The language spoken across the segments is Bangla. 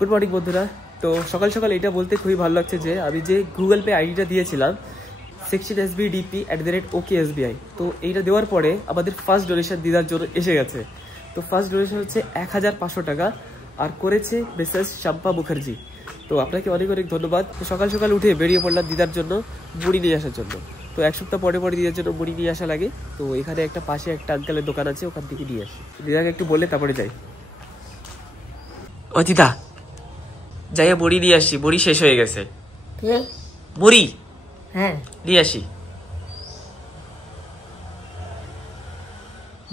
গুড মর্নিং বন্ধুরা। তো সকাল সকাল এটা বলতে খুবই ভালো লাগছে যে আমি যে গুগল পে আইডিটা দিয়েছিলাম section@okSBI, তো এইটা দেওয়ার পরে আমাদের ফার্স্ট ডোনেশন দিদার জন্য এসে গেছে। তো ফার্স্ট ডোনেশন হচ্ছে 1500 টাকা, আর করেছে মিসেস শাম্পা মুখার্জি। তো আপনাকে অনেক অনেক ধন্যবাদ। তো সকাল সকাল উঠে বেরিয়ে পড়লাম দিদার জন্য মুড়ি নিয়ে আসার জন্য। তো এক সপ্তাহ পরে পরে দিদার জন্য মুড়ি নিয়ে আসা লাগে। তো এখানে একটা পাশে একটা আঙ্কেলের দোকান আছে, ওখান থেকে নিয়ে আসি। দিদাকে একটু বলে তারপরে যাই। ও দিদা, যাইয়া মুড়ি নিয়ে আসি, মুড়ি শেষ হয়ে গেছে। মুড়ি হ্যাঁ নিয়ে আসি।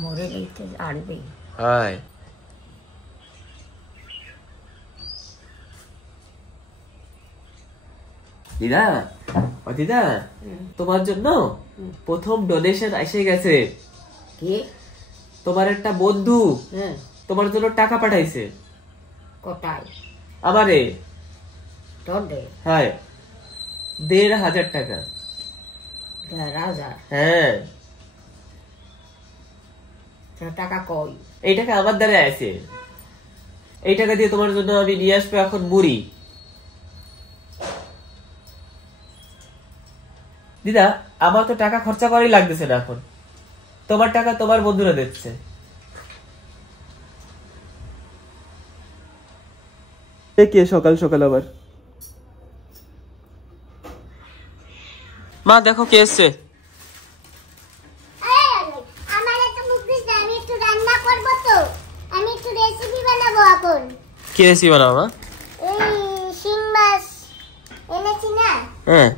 মরে গেলতে আনবে। হাই দিদা, ও দিদা, তোমার জন্য প্রথম ডোনেশন এসে গেছে। কি? তোমার একটা বন্ধু তোমার জন্য টাকা পাঠাইছে। কোথায়? আমারে। তোর দে? হ্যাঁ, 1500 টাকা। 1500? হ্যাঁ। টাকা কই? এই টাকা আমার দ্বারা আছে। এই টাকা দিয়ে তোমার জন্য আমি নিয়ে আসবো এখন মুড়ি। দিদা, আমার তো টাকা খরচা করাই লাগতেছে না এখন, তোমার টাকা তোমার বন্ধুরা দিচ্ছে। কে সকাল সকাল আবার? মা দেখো কে এসছে। কি রেসিপি বানাবো মা? শিং মাছ এনেছি না, হ্যাঁ,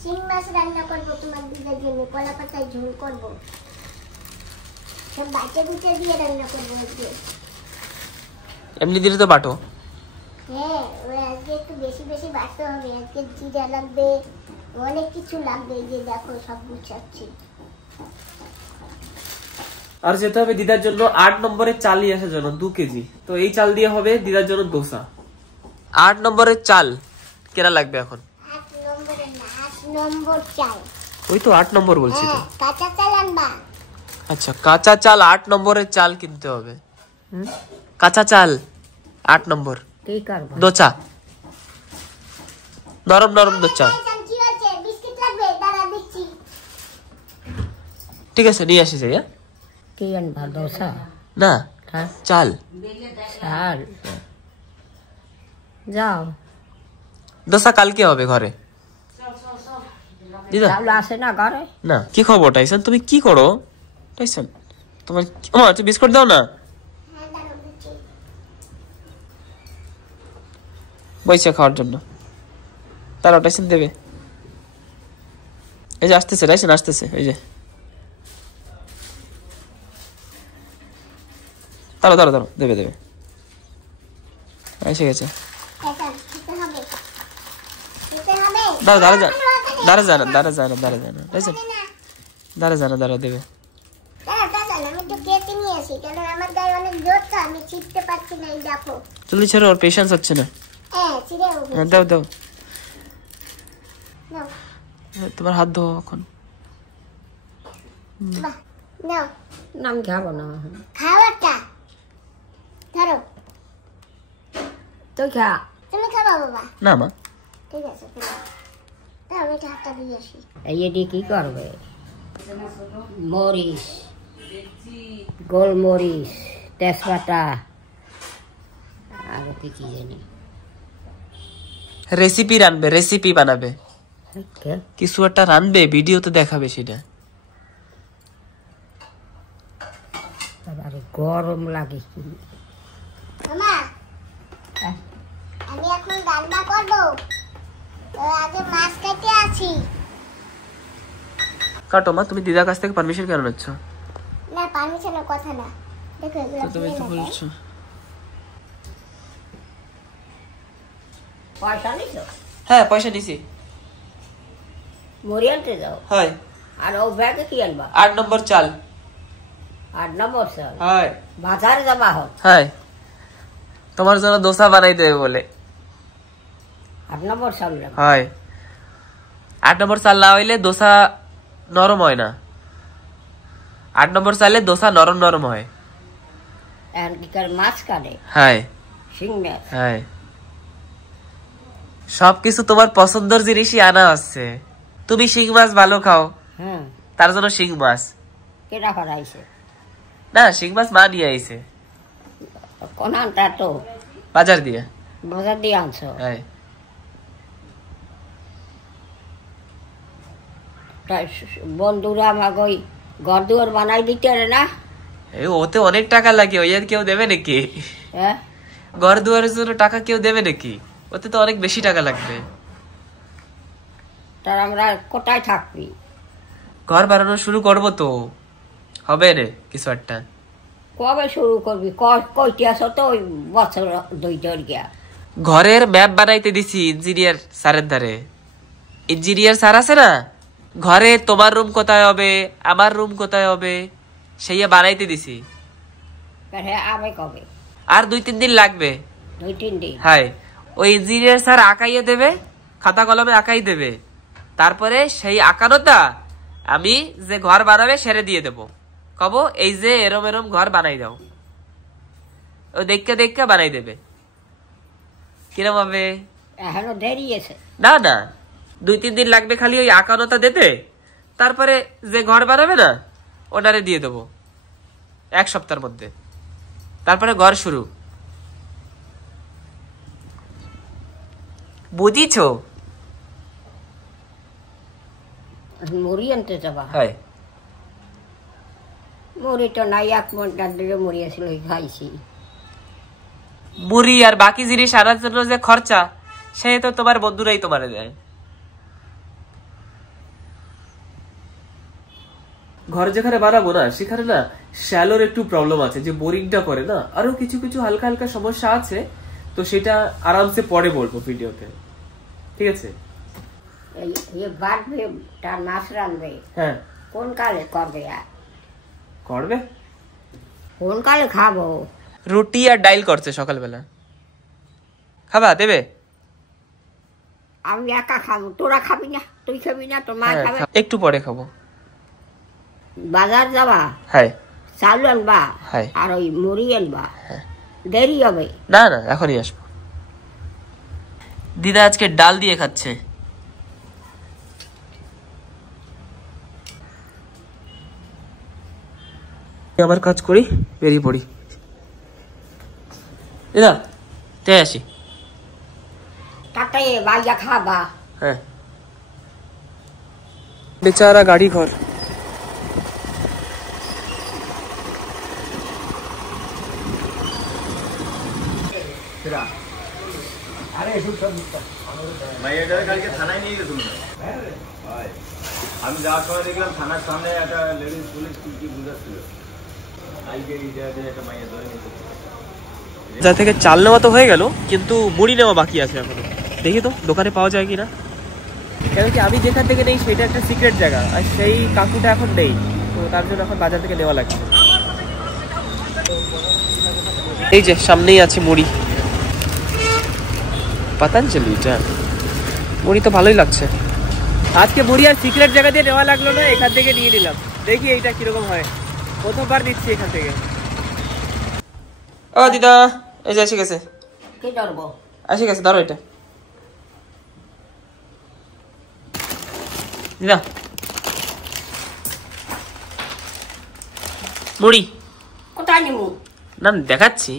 শিং মাছ রান্না করবো তোমার দিদার জন্য। কলা পাতায় ঝোল করবো, সব বাচ্চা বুচা দিয়ে রান্না করবো আজকে। এমনি দিলে তো বাটো। হ্যাঁ, ওই আজকে একটু বেশি বেশি বাটতে হবে। আজকে জিরা লাগবে, অনেক কিছু লাগবে। এই যে দেখো সব গুছাচ্ছি। আর যেতে হবে দিদার জন্য 8 নম্বরের চাল নিয়ে আসার জন্য 2 কেজি। তো এই চাল দিয়ে হবে দিদার জন্য দোসা। 8 নম্বরের চাল কেনা লাগবে এখন? 8 নম্বরের না, 8 নম্বর চাল। ওই তো 8 নম্বর বলছি তো। কাঁচা চাল আনবা? আচ্ছা, কাঁচা চাল 8 নম্বরের চাল কিনতে হবে। কাঁচা চাল 8 নম্বর। কি করব? দোচা, নরম নরম দোচা। কি হচ্ছে? বিস্কিট লাগবে? দাঁড়া দিচ্ছি। ঠিক আছে, নিয়ে আসি। যাই। কি আনবা? দোসা না, হ্যাঁ, চাল। চাল। যাও, দোসা কালকে হবে ঘরে। দিদা চাল আসে না ঘরে? না। কি খবর টাইসন, তুমি কি করো? টাইসন তোমার তুমি বিস্কুট দাও না। হ্যাঁ, দাঁড়া দিচ্ছি। বইছে খাওয়ার জন্য। তারা টাইসন দেবে। এই যে আসতেছে, টাইসন আসতেছে। এই যে দাঁড়ো দাঁড়ো দাঁড়ো, দেবে দেবে। এসে গেছে। এটা খেতে হবে, খেতে হবে। দাঁড়া দাঁড়া যা, দাঁড়া যা না, দাঁড়া যা না, দাঁড়া যা না, টাইসন দাঁড়া যা না, দাঁড়া দেবে। দাঁড়া দাঁড়া, আমি একটু কেটে নিয়ে আসি, কারণ আমার গায়ে অনেক জোর তো, আমি ছিটতে পারছি না। এই দেখো। জলদি ছেড়ো, ওর পেশেন্স হচ্ছে না। হ্যাঁ, ছিঁড়ে হবে। হ্যাঁ, দাও দাও। নাও, তোমার হাত ধো এখন। বাহ, নাও। নাম খাবো না। খাওয়াটা ধরো। তুই খা। তুমি খাবা বাবা? না মা। ঠিক আছে, দাও, আমি একটু হাতটা দিয়ে আসি। এই এটি কি করবে? মরিচ, গোলমরিচ, তেজপাতা, আর কি কি জানি রেসিপি রানবে, রেসিপি বানাবে, কে? কিছু একটা রানবে, ভিডিওতে দেখাবে সেটা। আরে গরম লাগে কি। মামা, আমি এখন রান্না করবো, তো আগে মাছ কেটে আছি। কাটো মা, তুমি দিদার কাছ থেকে পারমিশন কেন নিচ্ছ? না, পারমিশনের কথা না। দেখো এগুলো তুমি তো খুলে বলছো। পয়সা নিছো? হ্যাঁ, পয়সা নিছি। মুড়ি আনতে যাও? হয়। আর ও ব্যাগে কি আনবা? 8 নম্বর চাল। 8 নম্বর চাল? হয়। বাজারে যাবা হোক? হয়, তোমার জন্য দোসা বানাই দেবে বলে। 8 নম্বর চাল নেবা? হয়। 8 নম্বর চাল না হইলে দোসা নরম হয় না। 8 নম্বর চালে দোসা নরম নরম হয়। এখন কি করে মাছ কাটে? হ্যাঁ শিং মাছ? হ্যাঁ। সবকিছু তোমার পছন্দের জিনিসই আনা আছে। তুমি শিং মাছ ভালো খাও, তার জন্য শিং মাছ। কেটা করাইছে? না, শিং মাছ মা নিয়ে আইছে। কোন আনতা? তো বাজার দিয়ে। বাজার দিয়ে আনছো? হ্যাঁ। বন্ধুরা আমাকে ওই ঘর দুয়ার বানাই দিতে পারে না? ওতে অনেক টাকা লাগে, ওই আর কেউ দেবে নাকি? হ্যাঁ, ঘর দুয়ারের জন্য টাকা কেউ দেবে নাকি? ওতে তো অনেক বেশি টাকা লাগবে। তার আমরা কোথায় থাকবি? ঘর বানানো শুরু করবো তো, হবে রে কিছু একটা। কবে শুরু করবি? কইতে আসো তো ওই বছর 2 ধর গিয়া। ঘরের ম্যাপ বানাইতে দিছি ইঞ্জিনিয়ার স্যারের ধারে। ইঞ্জিনিয়ার স্যার আছে না, ঘরে তোমার রুম কোথায় হবে, আমার রুম কোথায় হবে, সেইয়া বানাইতে দিছি। হ্যাঁ, আমি কবে? আর 2-3 দিন লাগবে। 2-3 দিন? হ্যাঁ, ওই ইঞ্জিনিয়ার স্যার আঁকাইয়ে দেবে, খাতা কলমে আঁকাই দেবে। তারপরে সেই আঁকানোটা আমি যে ঘর বানাবে সেরে দিয়ে দেবো, কব এই যে এরম এরম ঘর বানাই দাও, ও দেখে দেখে বানাই দেবে। কিরম হবে? এখনো দেরি আছে? না না, 2-3 দিন লাগবে, খালি ওই আঁকানোটা দেবে। তারপরে যে ঘর বানাবে না ওনারে দিয়ে দেবো 1 সপ্তাহের মধ্যে। তারপরে ঘর শুরু। বুঝিছো? মুড়ি আনতে যাবা? হ্যাঁ। মুড়ি তো নাই, 1 ঘন্টার দিকে মুড়ি আসছিল, খাইছি। মুড়ি আর বাকি জিনিস আনার জন্য যে খরচা, সে তো তোমার বন্ধুরাই তোমারে দেয়। ঘর যেখানে বানাবো না সেখানে না শ্যালোর একটু প্রবলেম আছে, যে বোরিংটা করে না, আরো কিছু কিছু হালকা হালকা সমস্যা আছে। তো সেটা আরামসে পরে বলবো ভিডিওতে, ঠিক আছে? বাড়বে তার মাছ রানবে? হ্যাঁ। কোন কালে করবে? করবে কোন কালে খাবো? রুটি আর ডাইল করছে সকালবেলা, খাবা? দেবে? আমি একা খাবো, তোরা খাবি না? তুই খাবি না? তোর মা খাবে? একটু পরে খাবো। বাজার যাবা? হ্যাঁ। চাল আনবা? হ্যাঁ। আর ওই মুড়ি আনবা? দেরি হবে? না না, এখনই আসবো। দিদা আজকে ডাল দিয়ে খাচ্ছে। আবার কাজ করি, বেরিয়ে পড়ি। দিদা তাই আসি। তাতে বাইয়া খাবা? হ্যাঁ। বেচারা গাড়ি ঘর। আমি যাওয়ার সময় দেখলাম থানার সামনে একটা লেডিস পুলিশ কি বুঝাচ্ছিল, যা থেকে চাল নেওয়া তো হয়ে গেল, কিন্তু মুড়ি নেওয়া বাকি আছে এখনো। দেখি তো দোকানে পাওয়া যায় কিনা। কেন কি আমি যেখান থেকে নেই সেটা একটা সিক্রেট জায়গা, আর সেই কাকুটা এখন নেই, তো তার জন্য এখন বাজার থেকে নেওয়া লাগছে। এই যে সামনেই আছে মুড়ি, পতঞ্জলি। মুড়ি তো ভালোই লাগছে আজকে। মুড়ি আর সিক্রেট জায়গা দিয়ে নেওয়া লাগলো না, এখান থেকে নিয়ে নিলাম। দেখি এইটা কিরকম হয়, প্রথমবার নিচ্ছি এখান থেকে। ও দিদা, এই যে এসে গেছে। কি ধরবো? এসে গেছে, ধরো এটা। দিদা মুড়ি। কোথায় নিবো? না দেখাচ্ছি।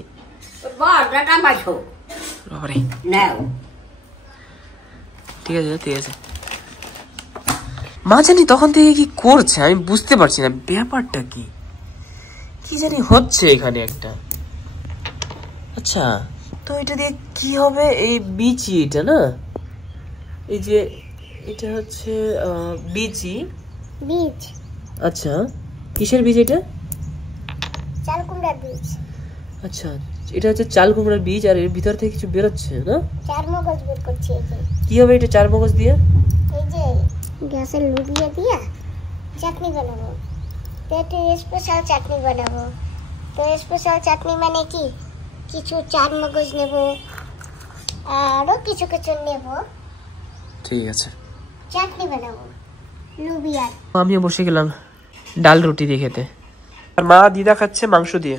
ঠিক আছে ঠিক আছে। মা জানি তখন থেকে কি করছে আমি বুঝতে পারছি না, ব্যাপারটা কি কি জানি হচ্ছে এখানে একটা। আচ্ছা, তো এটা দিয়ে কি হবে? এই বিচি, এটা না, এই যে এটা হচ্ছে বিচি বীজ। আচ্ছা, কিসের বীজ এটা? চাল কুমড়ার বীজ। আচ্ছা, এটা হচ্ছে চাল কুমড়ার বীজ, আর এর ভিতর থেকে কিছু বেরোচ্ছে না? 4 মগজ বের করছি। এই যে কি হবে এটা 4 মগজ দিয়ে? এই যে গ্যাসের লুবিয়ে দিয়া চাটনি বানাবো। তো একটা স্পেশাল চাটনি বানাবো। তো স্পেশাল চাটনি মানে কি, কিছু 4 মগজ নেব, আরো কিছু কিছু নেব, ঠিক আছে, চাটনি বানাবো লুবিয়ার। আমিও বসে গেলাম ডাল রুটি দিয়ে খেতে, আর মা দিদা খাচ্ছে মাংস দিয়ে।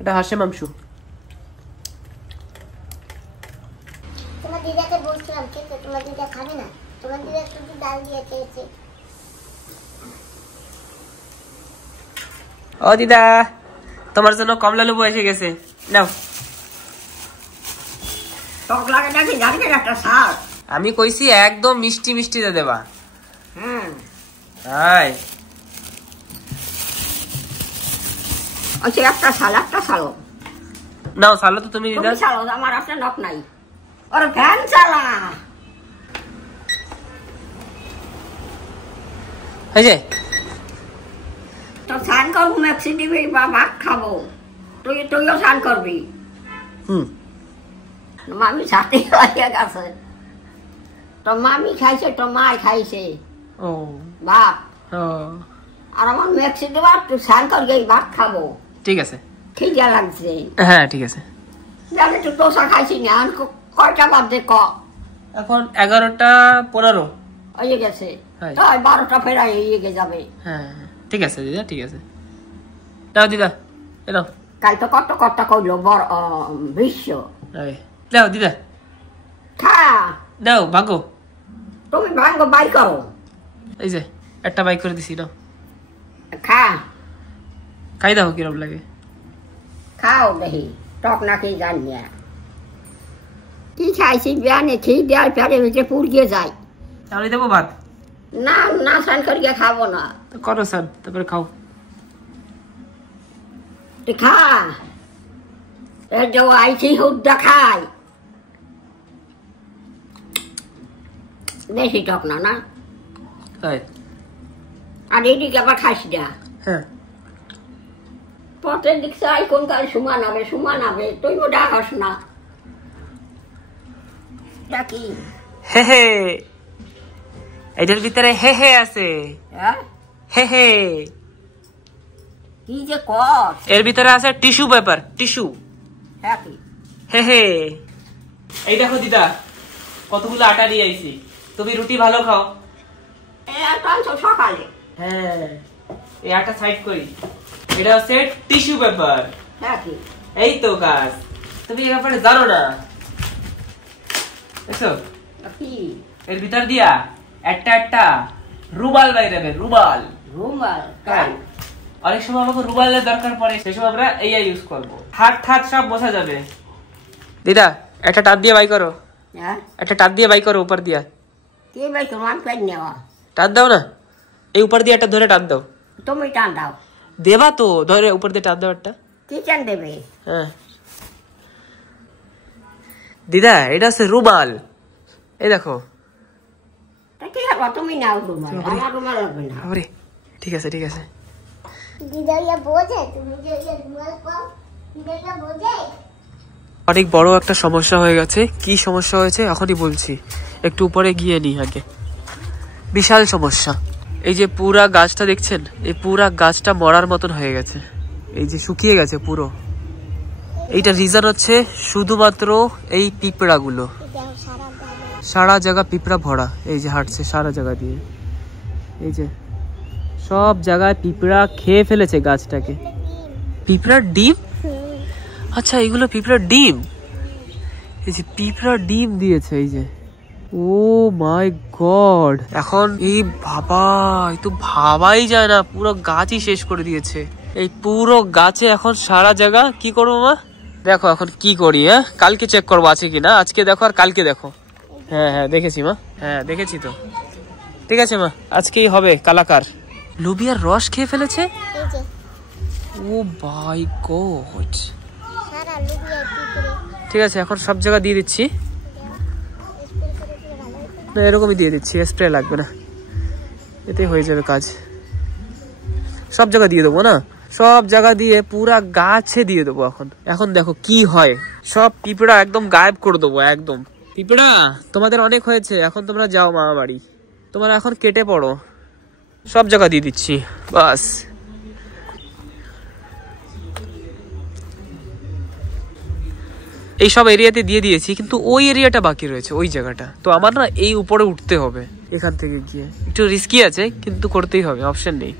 এটা হাঁসের মাংস। দিদাকে বলছিলাম খেতে, তোমার দিদা খাবে না, তোমার দিদা শুধু ডাল দিয়ে খেয়েছে। ও দিদা, তোমার জন্য কমলা লেবু এসে গেছে, নাও। টক লাগে নাকি জানি একটা স্বাদ। আমি কইছি একদম মিষ্টি মিষ্টি দিয়ে দেবা। তাই আচ্ছা, একটা সালো নাও, সালো তো তুমি দিদা। সালো আমার আছে, নখ নাই। ওর ফ্যান চালা হয়েছে তো স্নান করবো, ম্যাক্সি দিবি বা ভাত খাবো, তুইও স্নান করবি। মামি সাথে হয়ে গেছে, তো মামি খাইছে, তো মাই খাইছে বাপ, আর আমার ম্যাক্সি দেবা, তুই স্নান করবি, ভাত খাবো। ঠিক আছে, ঠিক লাগছে। হ্যাঁ ঠিক আছে। জানি তুই দোসা খাইছি না, কয়টা বাজে ক? এখন 11:15 হয়ে গেছে, তাই 12টা ফেরা এগিয়ে যাবে। হ্যাঁ ঠিক আছে দিদা, ঠিক আছে। নাও দিদা, নাও। কাল তো কত কথা কইলো বড় বিশ্ব। নাও দিদা, খা। নাও ভাগো। তুমি ভাঙ্গো, বাই করো। এই যে একটা বাইক করে দিছি, নাও খা। খাই দাও, কিরম লাগে খাও দেখি, টক নাকি জানি না। কি খাইছি বিয়ানে, খেয়ে দেওয়ার পরে ভিতরে পুড়িয়ে যায়। তাহলে দেবো ভাত? না না, স্নান করিয়ে খাবো না। তো করো স্নান, তারপরে খাও। তুই খা, এর যে আইছি হুদ্দা খাই, বেশি টক না না। আর এইদিকে আবার খাইস না। হ্যাঁ, পথের দিক চাই কোন কাল সুমা নাবে, তুই ও ডাকস না। ডাকি হে হে, এটার ভিতরে হে হে আছে। হে হে, কি যে কর, এর ভিতরে আছে টিস্যু পেপার, টিস্যু। হে হে, এই দেখো দিদা, কতগুলো আটা নিয়ে আইছি। তুমি রুটি ভালো খাও। সকালে হ্যাঁ, এই আটা সাইড করি। এটা হচ্ছে টিস্যু পেপার। এই তো কাজ, তুমি এই ব্যাপারে জানো না। দেখছো, এর ভিতর দিয়া একটা একটা রুমাল বাইরে, রুমাল। অনেক সময় আমাকে রুমালের দরকার পড়ে, সেই সময় আমরা এই ইউজ করবো। হাত ঠাত সব বসা যাবে। দিদা, একটা টাপ দিয়ে বাই করো, একটা টাপ দিয়ে বাই করো উপর দিয়া। টাপ দাও না, এই উপর দিয়ে একটা ধরে টাপ দাও। তুমি টান দাও। দেবা তো, ধরে উপর দিয়ে টাপ দাও একটা। কি টান দেবে? হ্যাঁ দিদা, এটা হচ্ছে রুমাল। এই দেখো। তুমি নাও রুমাল, আমার রুমাল লাগবে না। ঠিক আছে ঠিক আছে। দিদা ইয়া বোঝে, তুমি যে ইয়া রুমাল পাও, দিদা ইয়া বোঝে। অনেক বড় একটা সমস্যা হয়ে গেছে। কি সমস্যা হয়েছে এখনই বলছি, একটু উপরে গিয়ে নি আগে। বিশাল সমস্যা। এই যে পুরা গাছটা দেখছেন, এই পুরা গাছটা মরার মতন হয়ে গেছে, এই যে শুকিয়ে গেছে পুরো। এইটা রিজন হচ্ছে শুধুমাত্র এই পিঁপড়াগুলো। সারা জায়গা পিঁপড়া ভরা, এই যে হাঁটছে সারা জায়গা দিয়ে, এই যে সব জায়গায় পিঁপড়া খেয়ে ফেলেছে গাছটাকে। পিঁপড়ার ডিম? আচ্ছা, এগুলো পিঁপড়ার ডিম। এই যে পিঁপড়ার ডিম দিয়েছে, এই যে। ও মাই গড, এখন এই বাবা, এই তো ভাবাই যায় না, পুরো গাছই শেষ করে দিয়েছে। এই পুরো গাছে এখন সারা জায়গা কি করবো মা? দেখো এখন কি করি। হ্যাঁ, কালকে চেক করবো আছে কিনা। আজকে দেখো আর কালকে দেখো। হ্যাঁ হ্যাঁ দেখেছি মা, হ্যাঁ দেখেছি তো। ঠিক আছে মা, আজকেই হবে কালাকার। লুবিয়ার রস খেয়ে ফেলেছে। ও মাই গড, ঠিক আছে, এখন সব জায়গা দিয়ে দিচ্ছি। না, এরকমই দিয়ে দিচ্ছি, স্প্রে লাগবে না, এতে হয়ে যাবে কাজ। সব জায়গা দিয়ে দেবো না, সব জায়গা দিয়ে পুরা গাছে দিয়ে দেবো। এখন দেখো কি হয়। সব পিঁপড়া একদম গায়েব করে দেবো একদম। পিঁপড়া, তোমাদের অনেক হয়েছে, এখন তোমরা যাও মামা বাড়ি। তোমরা এখন কেটে পড়ো। সব জায়গা দিয়ে দিচ্ছি, বাস। এই সব এরিয়াতে দিয়ে দিয়েছি, কিন্তু ওই এরিয়াটা বাকি রয়েছে, ওই জায়গাটা। তো আমার না এই উপরে উঠতে হবে, এখান থেকে গিয়ে। একটু রিস্কি আছে, কিন্তু করতেই হবে, অপশন নেই।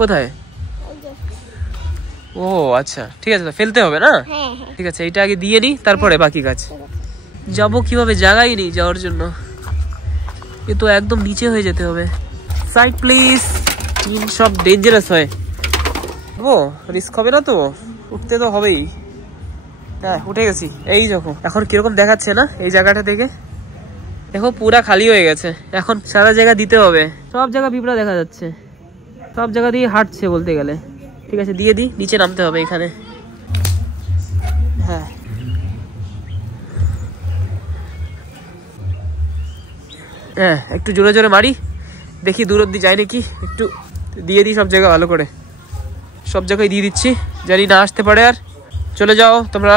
কোথায়? ও আচ্ছা, ঠিক আছে, ফেলতে হবে না? ঠিক আছে, এইটা আগে দিয়ে নি, তারপরে বাকি কাজ। যাবো কিভাবে, জায়গাই নেই যাওয়ার জন্য, এ তো একদম নিচে হয়ে যেতে হবে। সাইড প্লিজ, সব ডেঞ্জারাস হয়, ও রিস্ক হবে না তো, উঠতে তো হবেই। হ্যাঁ উঠে গেছি, এই যখন এখন কিরকম দেখাচ্ছে না এই জায়গাটা থেকে, দেখো পুরা খালি হয়ে গেছে, এখন সারা জায়গা দিতে হবে, সব জায়গা পিঁপড়া দেখা যাচ্ছে, সব জায়গা দিয়ে হাঁটছে বলতে গেলে। ঠিক আছে দিয়ে দিই, নিচে নামতে হবে এখানে। হ্যাঁ হ্যাঁ একটু জোরে জোরে মারি, দেখি দূর অব্দি যায় নাকি, একটু দিয়ে দিই সব জায়গা ভালো করে, সব জায়গায় দিয়ে দিচ্ছি, জানি না আসতে পারে। আর চলে যাও তোমরা,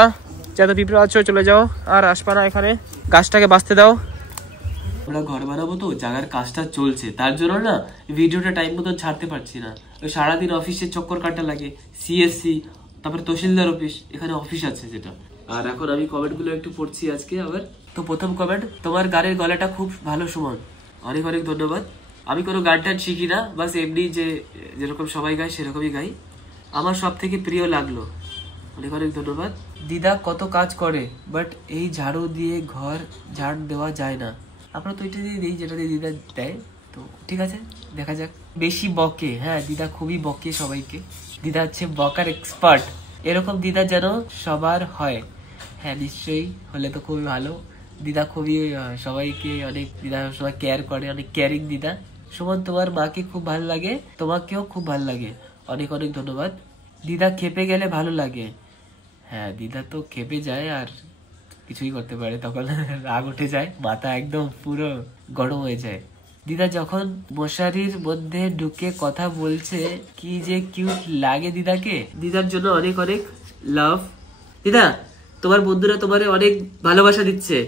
যত পিঁপড়া আছো চলে যাও, আর আসবা না এখানে, গাছটাকে বাঁচতে দাও। আমরা ঘর বানাবো তো, জায়গার কাজটা চলছে, তার জন্য না ভিডিওটা টাইম মতো ছাড়তে পারছি না। ওই সারাদিন অফিসে চক্কর কাটা লাগে, সিএসসি, তারপরে তহসিলদার অফিস, এখানে অফিস আছে যেটা। আর এখন আমি কমেন্ট গুলো একটু পড়ছি আজকে আবার। তো প্রথম কমেন্ট, তোমার গানের গলাটা খুব ভালো সুমন, অনেক অনেক ধন্যবাদ। আমি কোনো গান টান শিখি না, বাস এমনি যেরকম সবাই গায় সেরকমই গাই, আমার সব থেকে প্রিয় লাগলো, অনেক অনেক ধন্যবাদ। দিদা কত কাজ করে, বাট এই ঝাড়ু দিয়ে ঘর ঝাড় দেওয়া যায় না। আমরা তো এটা দিয়ে দিই যেটা দিয়ে দিদা দেয়, তো ঠিক আছে দেখা যাক। বেশি বকে, হ্যাঁ দিদা খুবই বকে সবাইকে, দিদা হচ্ছে বকার এক্সপার্ট, এরকম দিদা যেন সবার হয়। হ্যাঁ নিশ্চয়ই, হলে তো খুবই ভালো। দিদা খুবই সবাইকে অনেক, দিদা সবাই কেয়ার করে, অনেক কেয়ারিং দিদা। সুমন তোমার মাকে খুব ভালো লাগে, তোমাকেও খুব ভালো লাগে, অনেক অনেক ধন্যবাদ। দিদা খেপে গেলে ভালো লাগে, হ্যাঁ দিদা তো খেপে যায় আর কিছুই করতে পারে, তখন রাগ উঠে যায়, মাথা একদম পুরো গরম হয়ে যায়। দিদা যখন মশারির মধ্যে ঢুকে কথা বলছে কি যে কিউট লাগে দিদাকে। দিদার জন্য অনেক অনেক লাভ। দিদা তোমার বন্ধুরা তোমারে অনেক ভালোবাসা দিচ্ছে।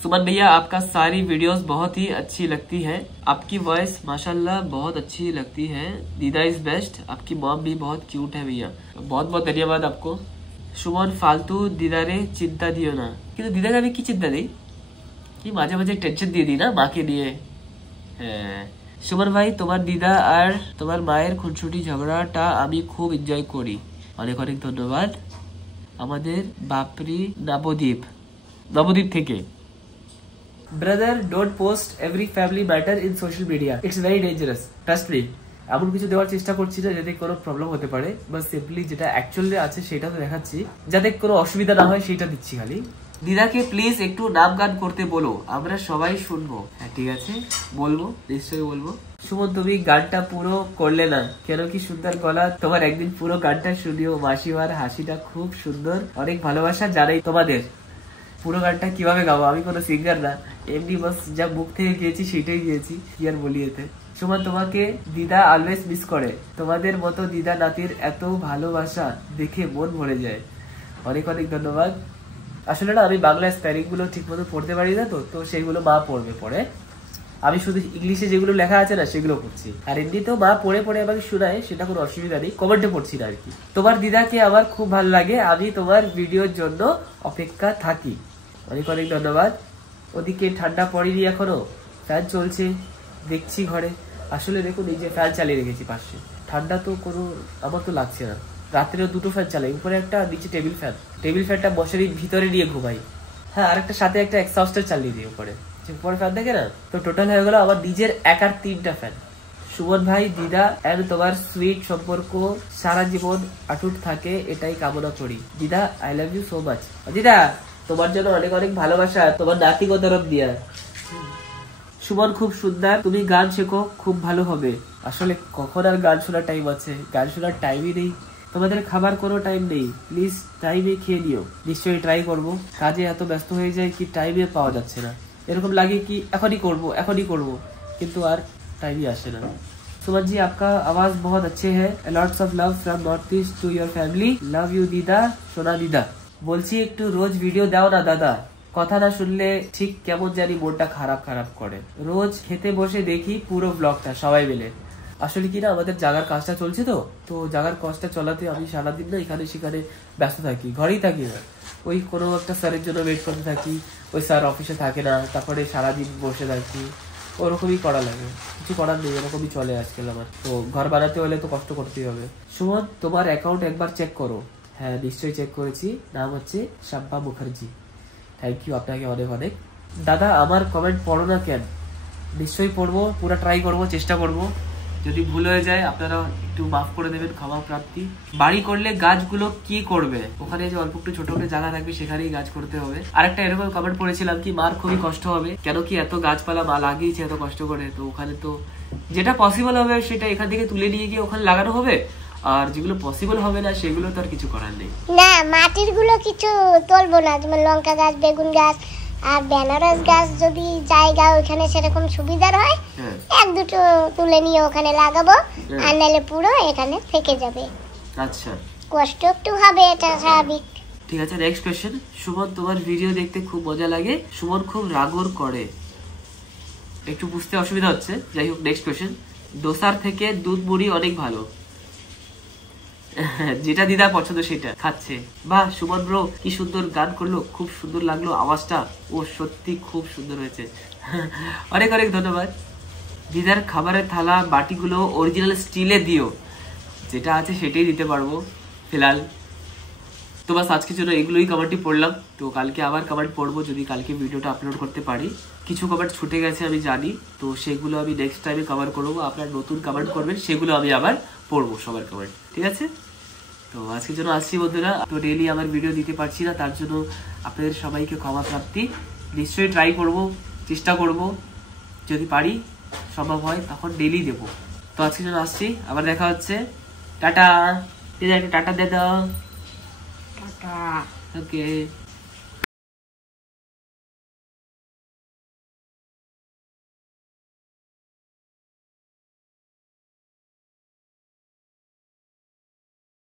सुमन भैया आपका सारी वीडियोस बहुत ही अच्छी लगती है, आपकी वॉइस माशाल्लाह बहुत अच्छी लगती है, दीदा इज बेस्ट, आपकी मॉम भी बहुत क्यूट है भैया, बहुत बहुत धन्यवाद आपको। सुमन फालतू दीदारे चिंता दियो ना, কিন্তু দিদাকে আমি কি চিন্তা দিই, কি মাঝে মাঝে টেনশন দিয়ে দিই না মাকে নিয়ে। হ্যাঁ সুমন ভাই, তোমার দিদা আর তোমার মায়ের খুনসুটি ঝগড়াটা আমি খুব এনজয় করি, অনেক অনেক ধন্যবাদ। আমাদের বাপরি নবদ্বীপ থেকে। Brother don't post every family matter in social media, it's very dangerous, trust me. এমন কিছু দেওয়ার চেষ্টা করছি না যাতে কোনো প্রবলেম হতে পারে, বাস সিম্পলি যেটা অ্যাকচুয়ালি আছে সেটা তো দেখাচ্ছি, যাতে কোনো অসুবিধা না হয় সেটা দিচ্ছি খালি। দিদাকে প্লিজ একটু নাম গান করতে বলো, আমরা সবাই শুনবো। হ্যাঁ ঠিক আছে বলবো, নিশ্চয়ই বলবো। সুমন তুমি গানটা পুরো করলে না কেন, কি সুন্দর গলা তোমার, একদিন পুরো গানটা শুনিও, মাসিমার হাসিটা খুব সুন্দর, অনেক ভালোবাসা জানাই তোমাদের। পুরো গানটা কিভাবে গাবো, আমি কোনো সিঙ্গার না, এমনি বাস যা মুখ থেকে গিয়েছি সেটাই গিয়েছি, কি আর বলি এতে। সুমন তোমাকে দিদা অলওয়েজ মিস করে, তোমাদের মতো দিদা নাতির এত ভালোবাসা দেখে মন ভরে যায়, অনেক অনেক ধন্যবাদ। আসলে না আমি বাংলা স্পেলিং গুলো ঠিক মতো পড়তে পারি না, তো সেগুলো মা পড়বে পরে, আমি শুধু ইংলিশে যেগুলো লেখা আছে না সেগুলো পড়ছি, আর এমনিতেও মা পড়ে পড়ে আমাকে শোনায়, সেটা কোনো অসুবিধা নেই, কমেন্টে পড়ছি না আর কি। তোমার দিদাকে আমার খুব ভালো লাগে, আমি তোমার ভিডিওর জন্য অপেক্ষা থাকি, অনেক অনেক ধন্যবাদ। ওদিকে ঠান্ডা পড়েনি এখনো, ফ্যান চলছে দেখছি ঘরে, আসলে দেখুন এই যে ফ্যান চালিয়ে রেখেছি পাশে, ঠান্ডা তো কোনো আমার তো লাগছে না, রাত্রেও দুটো ফ্যান চালাই, উপরে একটা নিচে টেবিল ফ্যানটা মশারির ভিতরে নিয়ে ঘুমাই, হ্যাঁ আরেকটা সাথে একটা এক্সহস্টার চালিয়ে দিই উপরে, উপরে ফ্যান দেখে না, তো টোটাল হয়ে গেল আমার নিজের একার 3টা ফ্যান। সুমন ভাই দিদা এন্ড তোমার সুইট সম্পর্ক সারা জীবন অটুট থাকে এটাই কামনা করি। দিদা I love you so much. দিদা তোমার জন্য অনেক অনেক ভালোবাসা, তোমার নাতিগো তরফ দিয়া। সুমন খুব সুন্দর, তুমি গান শেখো খুব ভালো হবে। আসলে কখন আর গান শোনার টাইম আছে, গান শোনার টাইমই নেই, তোমাদের খাবার কোনো টাইম নেই, প্লিজ টাইমে খেয়ে নিও। নিশ্চয়ই ট্রাই করব, কাজে এত ব্যস্ত হয়ে যায় কি টাইমে পাওয়া যাচ্ছে না, এরকম লাগে কি এখনই করব, কিন্তু আর टाइम আসে না। सुमन जी आपका आवाज बहुत अच्छे है, lots of love from north east to your family, love you दीदा, সোনা দিদা। বলছি একটু রোজ ভিডিও দাও না দাদা, কথা না শুনলে ঠিক কেমন জানি মনটা খারাপ করে, রোজ খেতে বসে দেখি পুরো ব্লগটা সবাই মিলে। আসলে কি না আমাদের জায়গার কাজটা চলছে, তো জায়গার কাজটা চলাতে আমি সারাদিন না এখানে সেখানে ব্যস্ত থাকি, ঘরেই থাকি না, ওই কোনো একটা স্যারের জন্য ওয়েট করতে থাকি, ওই স্যার অফিসে থাকে না, তারপরে সারাদিন বসে থাকি, ওরকমই করা লাগে, কিছু করার নেই, এরকমই চলে আজকাল আমার। তো ঘর বানাতে হলে তো কষ্ট করতেই হবে। সুমন তোমার অ্যাকাউন্ট একবার চেক করো। হ্যাঁ নিশ্চয়ই চেক করেছি, নাম হচ্ছে শাম্পা মুখার্জি। থ্যাংক ইউ আপনাকে অনেক অনেক। দাদা আমার কমেন্ট পড়ো না কেন? নিশ্চয়ই পড়বো, পুরো ট্রাই করবো, চেষ্টা করবো। যদি ভুল হয়ে যায় আপনারা একটু মাফ করে দেবেন, ক্ষমা প্রাপ্তি। বাড়ি করলে গাছগুলো কি করবে? ওখানে যে অল্প একটু ছোট করে জায়গা থাকবে সেখানেই গাছ করতে হবে। আরেকটা এরকম কমেন্ট পড়েছিলাম কি মার খুবই কষ্ট হবে, কেন কি এত গাছপালা মা লাগিয়েছে এত কষ্ট করে, তো ওখানে তো যেটা পসিবল হবে সেটা এখান থেকে তুলে নিয়ে গিয়ে ওখানে লাগানো হবে, আর যেগুলো পসিবল হবে না সেগুলো তো আর কিছু করার নেই। না মাটির গুলো কিছু তুলবো না, যেমন লঙ্কা গাছ, বেগুন গাছ আর বেনারস গাছ যদি জায়গা ওখানে সেরকম সুবিধার হয় এক দুটো তুলে নিয়ে ওখানে লাগাবো, আর নাহলে পুরো এখানে থেকে যাবে। আচ্ছা কষ্ট একটু হবে, এটা স্বাভাবিক। ঠিক আছে, নেক্সট কোশ্চেন। সুমন তোমার ভিডিও দেখতে খুব মজা লাগে, সুমন খুব রাগর করে। একটু বুঝতে অসুবিধা হচ্ছে, যাই হোক নেক্সট কোশ্চেন। দোসার থেকে দুধ মুড়ি অনেক ভালো, যেটা দিদা পছন্দ সেটা খাচ্ছে। বাহ সুমন ব্রো কি সুন্দর গান করলো, খুব সুন্দর লাগলো আওয়াজটা, ও সত্যি খুব সুন্দর হয়েছে। অনেক অনেক ধন্যবাদ। দিদার খাবারের থালা বাটিগুলো অরিজিনাল স্টিলে দিও, যেটা আছে সেটাই দিতে পারবো ফিলহাল। তো বাস আজকের জন্য এগুলোই কমেন্টই পড়লাম, তো কালকে আবার কমেন্ট পড়বো যদি কালকে ভিডিওটা আপলোড করতে পারি। কিছু কমেন্ট ছুটে গেছে আমি জানি, তো সেগুলো আমি নেক্সট টাইমে কভার করবো। আপনারা নতুন কমেন্ট করবেন, সেগুলো আমি আবার পড়বো সবার কমেন্ট, ঠিক আছে? তো আজকের জন্য আসছি বন্ধুরা, তো ডেইলি আমার ভিডিও দিতে পারছি না, তার জন্য আপনাদের সবাইকে ক্ষমা প্রাপ্তি। নিশ্চয়ই ট্রাই করব, চেষ্টা করব, যদি পারি সম্ভব হয় তখন ডেইলি দেবো। তো আজকের জন্য আসছি, আবার দেখা হচ্ছে, টাটা। টাটা দিয়ে দাও। টাটা। ওকে।